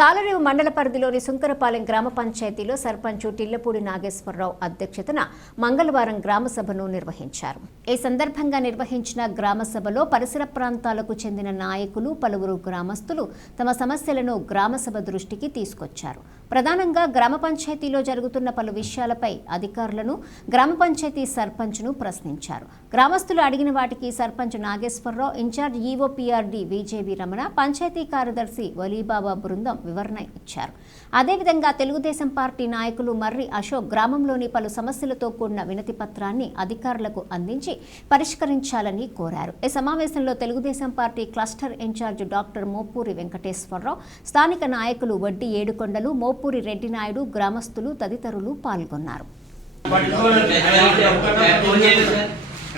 తాళరేవు మండల పరిధిలోని సుంకరపాలెం గ్రామ పంచాయతీలో సర్పంచ్ టిల్లపూడి నాగేశ్వరరావు అధ్యక్షతన మంగళవారం గ్రామ సభను నిర్వహించారు. ఈ సందర్భంగా నిర్వహించిన గ్రామ సభలో పరిసర ప్రాంతాలకు చెందిన నాయకులు పలువురు గ్రామస్తులు తమ సమస్యలను గ్రామ సభ దృష్టికి తీసుకొచ్చారు. ప్రధానంగా గ్రామ పంచాయతీలో జరుగుతున్న పలు విషయాలపై అధికారులను గ్రామ పంచాయతీ సర్పంచ్ను ప్రశ్నించారు. గ్రామస్తులు అడిగిన వాటికి సర్పంచ్ నాగేశ్వరరావు ఇన్ఛార్జ్ ఈఓపీఆర్డీ విజేవి రమణ పంచాయతీ కార్యదర్శి వలీబాబా బృందం వివరణ ఇచ్చారు. అదేవిధంగా తెలుగుదేశం పార్టీ నాయకులు మర్రి అశోక్ గ్రామంలోని పలు సమస్యలతో కూడిన వినతి పత్రాన్ని అధికారులకు అందించి పరిష్కరించాలని కోరారు. ఈ సమావేశంలో Telugu Desam party cluster incharge doctor Mopuri Venkateswararao స్థానిక నాయకులు వడ్డీ ఏడుకొండలు మోపూరి రెడ్డి నాయుడు గ్రామస్తులు తదితరులు పాల్గొన్నారు.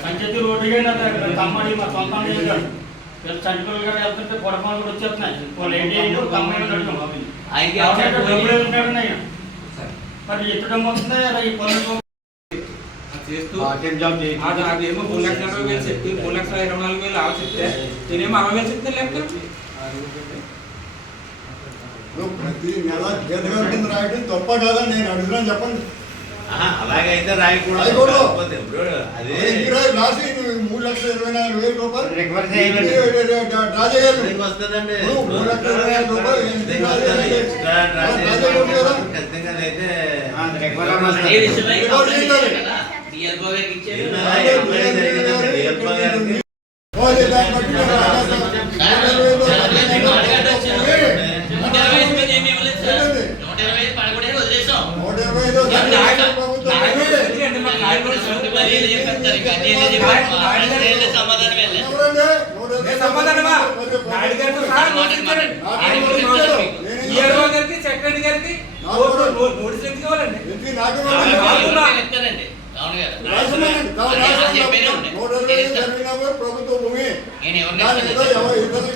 పంచాయతీ రోడ్డు కానీ తమ్మడి మా సొంతం వీళ్ళు చంటిపిల్లలు గారు వెళ్తుంటే పొడపాలు కూడా వచ్చేస్తున్నాయి. వాళ్ళు ఏంటి? ఏంటో తమ్మడి ఉన్నాడు ఆయనకి ఎవరైనా అవసరం డబ్బులు ఉంటాడు అన్నయ్య. మరి ఎత్తడం వస్తుంది? అలా ఈ పనులు చేస్తూ మాకేం జాబ్ చేయి. అది అదేమో మూడు లక్షల అరవై వేలు చెప్తే మూడు లక్షల ఇరవై నాలుగు వేలు ఆలోచిస్తే నేనేమో అరవై వేలు చెప్తే లేకపోతే నువ్వు ప్రతి నెల జీతం రాయడం తప్ప కాదా నేను అడుగుతున్నాను చెప్పండి. అలాగైతే రాయకూడదు. అదే. మూడు లక్షల ఇరవై నాలుగు వేల రూపాయలు రికవర్ ఇది డ్రా చేయాలి ఎందుకు వస్తుందండి. ఇప్పుడు మూడు లక్షల ఇరవై నాలుగు రూపాయలు? ఖచ్చితంగా రికార్డ్ చేయాలి. డిఎల్ఓ గారికి ఇచ్చారు ఇలా ఈ అమ్మాయి జరిగిందంటే రియల్ గారికి ఓకే, దాన్ని బట్టి నేను రాసేస్తాను. ఇరవై వేలు నూట ఇరవై ఐదు మీద ఏమీ ఇవ్వలేదు సార్ ఏంటండి? నూట ఇరవై ఐదు పడకూడదు వదిలేసాం నూట ఇరవై ఐదు నాయకులు- ప్రభుత్వం నాయకులు ఎందుకంటే మా నాయకులు సొంత మరి ఏదో చెప్పేస్తారు. ఇంకా అన్ని ఏదో చెప్పారు. మా నాయకులు ఏంటో సమాధానం వెళ్ళలేదు. ఎవరండి? నూట ఇరవై నేను సమాధానమా నాయుడు గారితో సహా నోటీస్ ఇచ్చాడు. ఆయన కూడా నోటీస్ ఈఆర్ఓ గారికి సెక్రటరీ గారికి నోటీస్ నోటీస్ ఎందుకు ఇవ్వాలండి ఎందుకు నాకే నాలుగు ఇవ్వాలి? నాలుగు నాయకులు చెప్తారండి. అవును కదా. రాజమండ్రి కాదు, అదే రాజమండ్రి చెప్పేనే ఉంది. నూట ఇరవై ఐదు జరిగినప్పుడు ప్రభుత్వ భూమి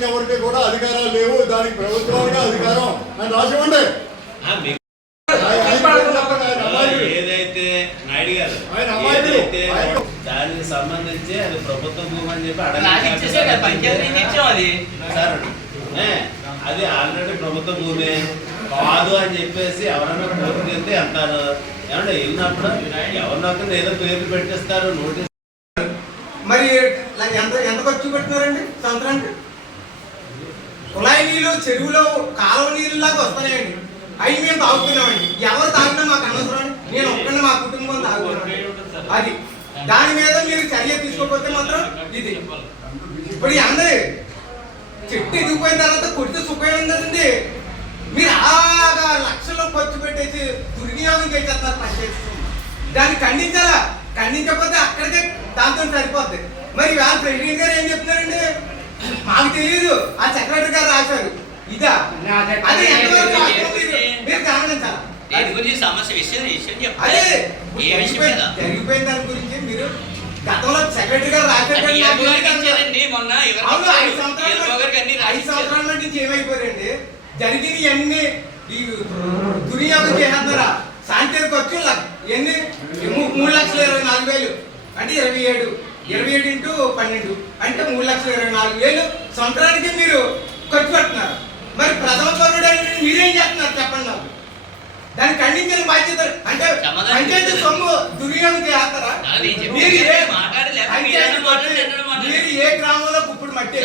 ఎవరికి కూడా అధికారాలు లేవు. దానికి ప్రభుత్వానికి అధికారం. అని రాసివ్వండి ఆయన- దానికి సంబంధించి అది ప్రభుత్వ భూమి అని చెప్పి ఇచ్చాం అది. సార్ ఏ, అది ఆల్రెడీ ప్రభుత్వ భూమి. కాదు అని చెప్పేసి ఎవరైనా కోర్టుకి వెళ్తే అంటారు. ఏమన్నా వెళ్ళినప్పుడు ఎవరినొకరు ఏదో పేర్లు పెట్టిస్తారు నోటీస్. మరి ఎంత ఎంత ఖర్చు పెట్టినారండి సంవత్సరానికి కుళాయి నీళ్ళు చెరువులో కాలువ నీళ్ళు లాగా వస్తున్నాయండి. అవి మేము తాగుతున్నామండి. ఎవరు తాగినా మాకు అనవసరం. నేను ఒక్కడిని మా కుటుంబం తాగుతున్నాను అది. దాని మీద మీరు చర్య తీసుకోకపోతే మాత్రం ఇది. ఇప్పుడు అందరి చెట్టు ఎదిగిపోయిన తర్వాత కొడితే సుఖం ఉందండి మీరు ఆగా లక్షలు ఖర్చు పెట్టేసి దుర్వినియోగం చేసేస్తున్నారు పంచాయతీ సొమ్ము. దాన్ని ఖండించాలా? ఖండించకపోతే అక్కడికే దాంతో సరిపోద్ది. మరి వాళ్ళ ప్రెసిడెంట్ గారు ఏం చెప్తున్నారండి? మాకు తెలియదు ఆ సెక్రటరీ గారు రాశారు. ఇదా? అదే ఎంతవరకు మీరు గమనించాలి? దేని గురించి సమస్య విషయం విషయం చెప్పాలి ఏ విషయం మీద జరిగిపోయిన దాని గురించి మీరు గతంలో సెక్రటరీ గారు ఇచ్చారండి మొన్న ఐదు? సంవత్సరాలు నుంచి ఏమైపోయారండి జరిగిన అన్ని ఈ దుర్వినియోగం చేస్తున్నారా సాంకేతిక ఖర్చు ఎన్ని? మూడు లక్షల ఇరవై నాలుగు వేలు. అంటే ఇరవై ఏడు. ఇరవై ఏడు ఇంటూ పన్నెండు. అంటే మూడు లక్షల ఇరవై నాలుగు వేలు. సంవత్సరానికి మీరు ఖర్చు పెడుతున్నారు మరి ప్రథమ పౌరుడు అంటే మీరేం చేస్తున్నారు చెప్పండి నాకు దాన్ని ఖండించిన బాధ్యత అంటే సమాధానం పంచాయతీ. సొమ్ము దుర్వినియోగం చేస్తారా మీరు ఏ. మీరు ఏ గ్రామంలో కుప్పుడు మట్టి.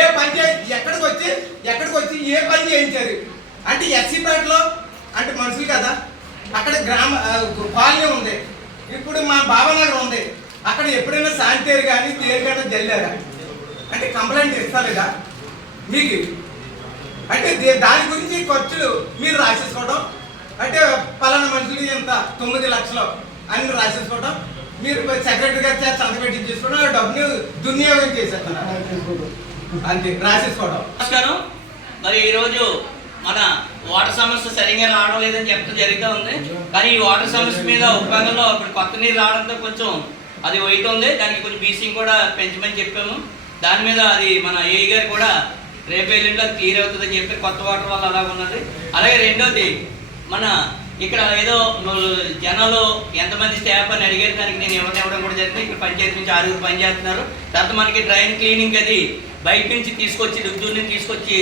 ఏ పంచాయతీ ఎక్కడికి వచ్చి ఎక్కడికి వచ్చి ఏ పని చేయించారు? అంటే ఎస్సీ పేటలో అంటే మనుషులు కదా. అక్కడ గ్రామ కాలనీ ఉంది. ఇప్పుడు మా బాబానగర్ ఉంది. అక్కడ ఎప్పుడైనా శానిటరీ కానీ తేరు కానీ జల్లారా? అంటే కంప్లైంట్ ఇస్తారుగా మీకు? అంటే దాని గురించి ఖర్చులు మీరు రాసేసుకోవడం? అంటే పలానా మనుషులు ఇంత తొమ్మిది లక్షలు అని రాసేసుకోవడం మీరు సెక్రటరీ గారు చేసి సంతకం పెట్టి చేసుకోవడం ఆ డబ్బుని దుర్వినియోగం చేసేస్తున్నారు. అంతే రాసేసుకోవడం నమస్కారం. మరి ఈరోజు మన వాటర్ సమస్య సరిగ్గా రావడం లేదని చెప్పడం జరుగుతూ ఉంది. కానీ ఈ వాటర్ సమస్య మీద ఉపయోగంలో ఇప్పుడు కొత్త నీరు రావడంతో కొంచెం అది అవుతుంది దానికి కొంచెం బీసింగ్ కూడా పెంచమని చెప్పాము. దాని మీద అది మన ఏ గారు కూడా రేపు ఎల్లుండి క్లియర్ అవుతుందని చెప్పి కొత్త వాటర్ వల్ల అలా ఉన్నది. అలాగే రెండోది మన ఇక్కడ ఏదో జనాలు ఎంతమంది స్టాఫ్ అని అడిగారు దానికి నేను ఎవరిని ఇవ్వడం కూడా జరిగింది. ఇక్కడ పంచాయతీ నుంచి ఆరుగురు పని చేస్తున్నారు. తర్వాత మనకి డ్రైన్ క్లీనింగ్ అది బయట నుంచి తీసుకొచ్చి రుజువుని నుంచి తీసుకొచ్చి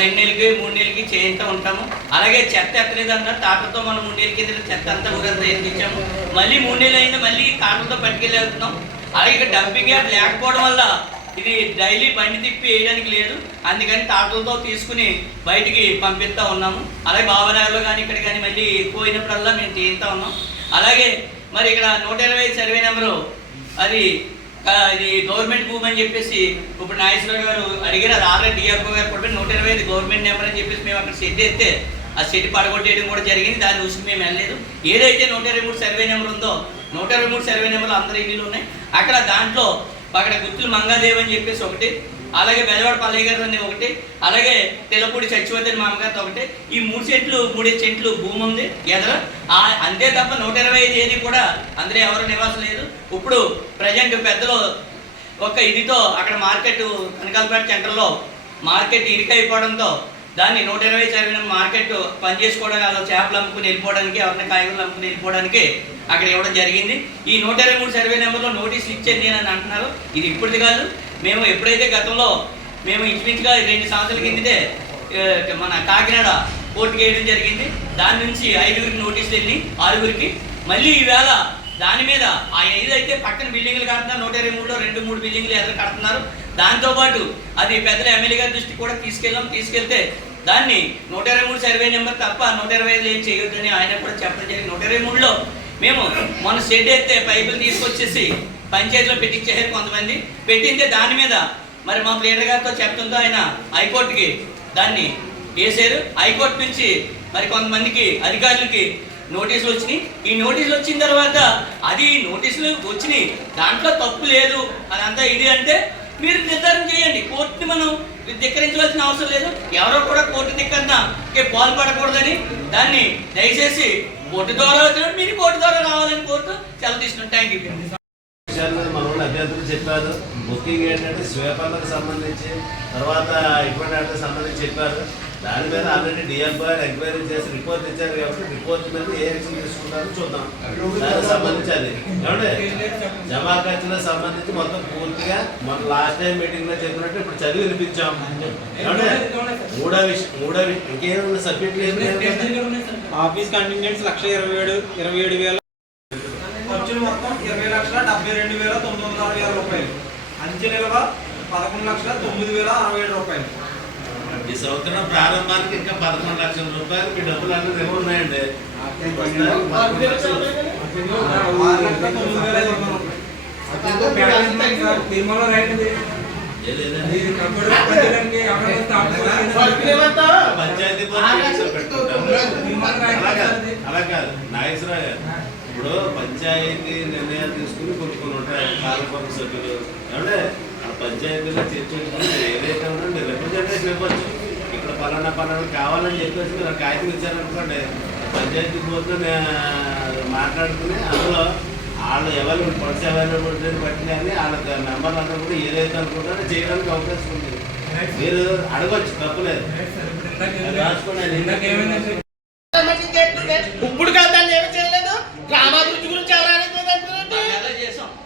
రెండు నెలలకి మూడు నెలలకి చేయిస్తూ ఉంటాము. అలాగే చెత్త ఎత్తలేదన్న తాటతో మనం మూడు నెలల కింద చెత్త అంతా ఊరంతా ఎత్తించాము మళ్ళీ మూడు నెలలు అయింది మళ్ళీ తాటతో పట్టుకెళ్ళి వెళ్తున్నాం. అలాగే ఇక్కడ డంపింగ్ యాప్ లేకపోవడం వల్ల ఇది డైలీ బండి తిప్పి వేయడానికి లేదు. అందుకని టాటర్లతో తీసుకుని బయటికి పంపిస్తూ ఉన్నాము. అలాగే బాబానగర్లో కానీ ఇక్కడ కానీ మళ్ళీ ఎక్కువ అయినప్పుడల్లా మేము తీస్తూ ఉన్నాం. అలాగే మరి ఇక్కడ నూట ఇరవై సర్వే నెంబరు అది ఇది గవర్నమెంట్ భూమి అని చెప్పేసి ఇప్పుడు నాగేశ్వరరావు గారు అడిగారు. అది ఆల్రెడీ డిఆర్ఓ గారు కూడా నూట ఇరవై ఐదు గవర్నమెంట్ నెంబర్ అని చెప్పేసి మేము అక్కడ సెట్ చేస్తే ఆ సెట్ పడగొట్టేయడం కూడా జరిగింది. దాని చూసి మేము వెళ్ళలేదు. ఏదైతే నూట ఇరవై మూడు సర్వే నెంబర్ ఉందో నూట ఇరవై మూడు సర్వే నెంబర్లు అందరి ఇల్లు ఉన్నాయి. అక్కడ దాంట్లో అక్కడ గుత్తులు మంగాదేవ్ అని చెప్పేసి ఒకటి అలాగే బెదవాడ పల్లయ్య గారు అని ఒకటి అలాగే తెలపూడి సత్యవతి అని మామగారితో ఒకటి. ఈ మూడు సెంట్లు మూడే సెంట్లు భూమి ఉంది ఎదర. ఆ అంతే తప్ప నూట ఇరవై ఐదు ఏది కూడా అందరూ ఎవరు నివాసం లేదు. ఇప్పుడు ప్రజెంట్ పెద్దలు ఒక ఇదితో అక్కడ మార్కెట్ కనకాలపేట సెంటర్లో మార్కెట్ ఇరుకైపోవడంతో దాన్ని నూట ఇరవై చదివిన మార్కెట్ పని చేసుకోవడానికి అలా చేపలు అమ్ముకుని వెళ్ళిపోవడానికి ఎవరిని కాయగూరలు అమ్ముకుని వెళ్ళిపోవడానికి అక్కడ ఇవ్వడం జరిగింది. ఈ నూట ఇరవై మూడు సర్వే నెంబర్లో నోటీసులు ఇచ్చేది నేను అంటున్నారు. ఇది ఇప్పటిది కాదు. మేము ఎప్పుడైతే గతంలో మేము ఇంచుమించుగా రెండు సంవత్సరాల కిందటే మన కాకినాడ కోర్టుకి వేయడం జరిగింది. దాని నుంచి ఐదుగురికి నోటీసులు వెళ్ళి ఆరుగురికి. మళ్ళీ ఈవేళ దాని మీద ఆ ఏదైతే పక్కన బిల్డింగ్లు కడుతున్నారు నూట ఇరవై మూడులో రెండు మూడు బిల్డింగ్లు ఎదురు కడుతున్నారు. దాంతోపాటు అది పెద్దల ఎమ్మెల్యే గారి దృష్టికి కూడా తీసుకెళ్ళాం. తీసుకెళ్తే దాన్ని నూట ఇరవై మూడు సర్వే నెంబర్ తప్ప నూట ఇరవై ఐదు ఏం చేయొద్దని ఆయన కూడా చెప్పడం జరిగింది. నూట ఇరవై మూడులో మేము మొన్న షెడ్ ఎత్తే పైపులు తీసుకొచ్చేసి పంచాయతీలో పెట్టించేసారు కొంతమంది. పెట్టిందే దాని మీద మరి మా లీడర్ గారితో చెప్పడంతో ఆయన హైకోర్టుకి దాన్ని వేసారు హైకోర్టు నుంచి మరి కొంతమందికి అధికారులకి నోటీసులు వచ్చినాయి. ఈ నోటీసులు వచ్చిన తర్వాత అది నోటీసులు వచ్చినాయి. దాంట్లో తప్పు లేదు. అదంతా ఇది అంటే మీరు నిర్ధారణ చేయండి. కోర్టుని మనం ధిక్కరించవలసిన అవసరం లేదు. ఎవరో కూడా కోర్టు దిక్కన్నా పాల్పడకూడదని దాన్ని దయచేసి కోర్టు ద్వారా వచ్చినప్పుడు మీరు కోర్టు ద్వారా రావాలని కోర్టు సెలవు తీసుకున్నాం థ్యాంక్ యూ మన అభ్యర్థులు చెప్పారు. ముఖ్యంగా ఏంటంటే స్వేపర్లకు సంబంధించి తర్వాత ఇటువంటి సంబంధించి చెప్పారు. దాని మీద ఆల్రెడీ డిఎఫ్ ఎంక్వైరీ చేసి రిపోర్ట్ ఇచ్చారు కాబట్టి రిపోర్ట్ మీద ఏ యాక్షన్ తీసుకుంటారో చూద్దాం. దానికి సంబంధించి అది. ఏమంటే జమా ఖర్చులకు సంబంధించి మొత్తం పూర్తిగా మనం లాస్ట్ టైం మీటింగ్లో చెప్పినట్టు ఇప్పుడు చదివి వినిపించాం. ఏమంటే మూడో విషయం మూడో విషయం ఇంకేమైనా సబ్జెక్టులు ఏమి ఆఫీస్ కంటింజెంట్స్ లక్ష ఇరవై ఏడు ఇరవై ఏడు వేల. ఖర్చులు మొత్తం ఇరవై లక్షల డెబ్బై రెండు వేల తొమ్మిది వందల అరవై ఆరు రూపాయలు. అంచె నిల్వ పదకొండు లక్షల తొమ్మిది వేల అరవై ఏడు రూపాయలు. ఈ సంవత్సరం ప్రారంభానికి ఇంకా పదకొండు లక్షల రూపాయలు మీ డబ్బులు అన్నీ నిల్వ ఉన్నాయండి పంచాయతీ అలా కాదు, అలా కాదు నాగేశ్వరరావు గారు ఇప్పుడు పంచాయతీ నిర్ణయాలు తీసుకుని కొన్ని ఉంటాయి కార్యక్రమ సభ్యులు ఏమంటే ఆ పంచాయతీలో చర్చించుకుని ఏదైతే ఉందండి రిప్రజెంటేషన్ ఇవ్వచ్చు పలానా పలానా కావాలని చెప్పేసి మీరు కాగితం ఇచ్చారనుకోండి పంచాయతీ బోర్డులో నే- మాట్లాడుకుని అందులో వాళ్ళు ఎవరు పర్స్ అవైలబిలిటీ బట్టి కానీ వాళ్ళ మెంబర్లు అందరూ కూడా ఏదైతే అనుకుంటారో చేయడానికి అవకాశం ఉంది. మీరు అడగొచ్చు తప్పులేదు? ఇప్పుడు కాదు దాన్ని ఏమి చేయలేదు. గ్రామాభివృద్ధి గురించి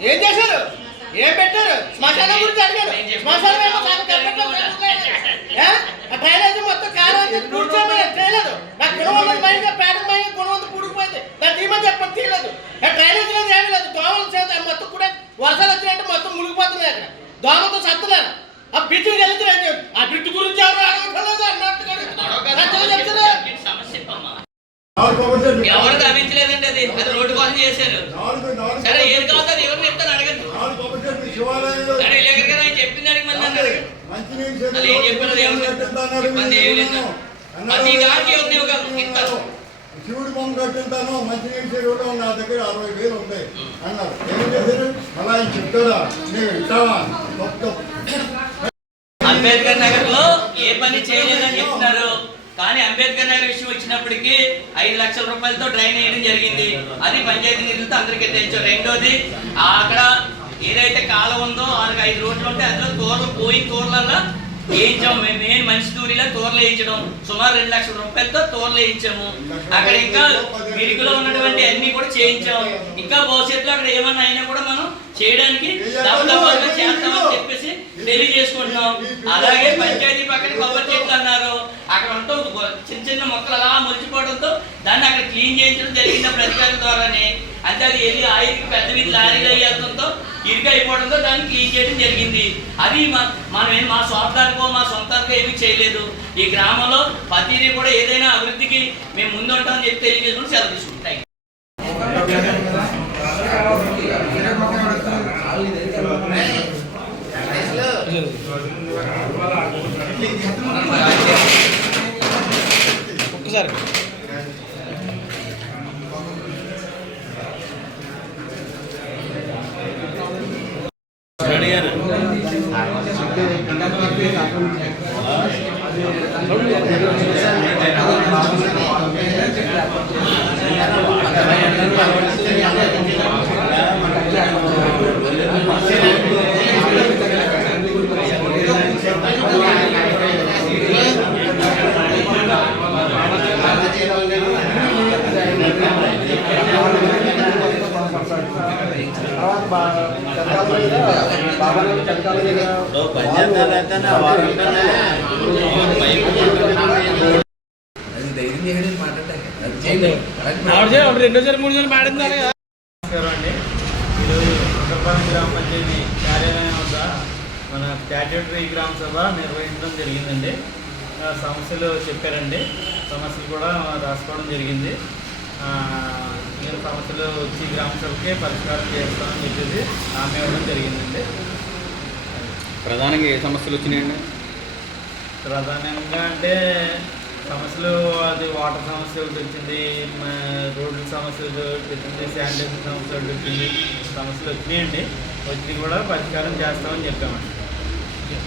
ఏం చేశారు? ఏం పెట్టారు? శ్మశానం గురించి అడిగారు. శ్మశానం డ్రైనేజ్ మొత్తం కాలం అంతా పూడ్చేయమని చేయలేదు నా గుణవంతుడు మైండ్ పేద మైండ్ గుణవంతుడు పూడిపోయింది దాన్ని తీయమని చెప్పని తీయలేదు ఆ డ్రైనేజ్ లేదు ఏమీ లేదు. దోమలు చేత మొత్తం కూడా వర్షాలు వచ్చినట్టు మొత్తం మునిగిపోతున్నాయి అక్కడ. దోమతో సత్తున్నారు. ఆ బిడ్డు వెళ్తే ఏం చేయదు? ఆ బిడ్డు గురించి ఎవరు అడగలేదు అన్నట్టుగా ప్రజలు చెప్తారు సమస్య చెప్పమ్మా నాలుగు ఒకటి ఎవరు గమనించలేదండి అది అది రోడ్డు కోసం చేశారు నాలుగు నాలుగు సరే ఏది కావాలి అది ఎవరిని ఇస్తాను అడగద్దు నాలుగు ఒకటి మీ శివాలయంలో సరే విలేకరు గారు ఆయన చెప్పిన దానికి మళ్ళీ నన్ను అడగండి మంచినీళ్ళు అది ఏం చెప్పారు ఏమన్నా ఇబ్బంది ఏమీ లేదు. ప్రతి దానికి ఎవరిని ఇవ్వగలరు ఇస్తారు శివుడి బొమ్మ కట్టింతాను మంచినీళ్ళు చెరువులో నా దగ్గర అరవై వేలు ఉంటాయి అన్నారు ఏం చేశారు? అలా ఆయన చెప్తారా నేను ఇస్తావా మొత్తం. అంబేద్కర్ నగర్లో ఏ పని చేయలేదని చెప్తున్నారు. కానీ అంబేద్కర్ నగర్ విషయం వచ్చినప్పటికీ ఐదు లక్షల రూపాయలతో డ్రైన్ వేయడం జరిగింది. అది పంచాయతీ నిధులతో అందరికీ తెలుసు. రెండోది అక్కడ ఏదైతే కాలం ఉందో వాళ్ళకి ఐదు రోడ్లు ఉంటే అందులో తోరలు పోయి తోరలల్లా వేయించాము మేము మెయిన్ మనిషి దూరిలో తోరలు వేయించడం. సుమారు రెండు లక్షల రూపాయలతో తోరలు వేయించాము. అక్కడ ఇంకా మిరికిలో ఉన్నటువంటి అన్ని కూడా చేయించాము. ఇంకా భవిష్యత్తులో అక్కడ ఏమన్నా అయినా కూడా మనం చేయడానికి చేస్తామని చెప్పేసి తెలియజేసుకుంటున్నాం. అలాగే పంచాయతీ పక్కన కొబ్బరి చెట్లు అన్నారు. అక్కడ ఉంటూ చిన్న చిన్న మొక్కలు అలా మురిచిపోవడంతో దాన్ని అక్కడ క్లీన్ చేయించడం జరిగింది అప్పుడు అధికారుల ద్వారానే. అంటే అది వెళ్ళి ఆయిల్కి పెద్ద వీధి లారీలు అయ్యేంతో ఇరుకు అయిపోవడంతో దాన్ని క్లీన్ చేయడం జరిగింది. అది మనం ఏం మా స్వార్థానికో మా సొంతానికో ఏమీ చేయలేదు. ఈ గ్రామంలో ప్రతిదీ కూడా ఏదైనా అభివృద్ధికి మేము ముందుంటామని చెప్పి తెలియజేసుకుని సెలవు తీసుకుంటాం ఒక్కసారి. రెండోసారి మూడు మాట్లాడుతున్నారు కదా నమస్కారం అండి ఈరోజు ఉత్తరపాలెం గ్రామ పంచాయతీ కార్యాలయం వద్ద మన స్టాట్యూటరీ గ్రామ సభ నిర్వహించడం జరిగిందండి ఆ, సమస్యలు చెప్పారండి సమస్యలు కూడా రాసుకోవడం జరిగింది మీరు సమస్యలు వచ్చి గ్రామ సభకి పరిష్కారం చేస్తామని చెప్పేసి ఆమె ఇవ్వడం జరిగిందండి. ప్రధానంగా ఏ సమస్యలు వచ్చినాయండి? ప్రధానంగా అంటే సమస్యలు అది వాటర్ సమస్య ఒకటి వచ్చింది రోడ్ల సమస్య ఒకటి వచ్చింది శానిటేషన్ సమస్య ఒకటి వచ్చింది సమస్యలు వచ్చినాయండి. వచ్చి కూడా పరిష్కారం చేస్తామని చెప్పామండి.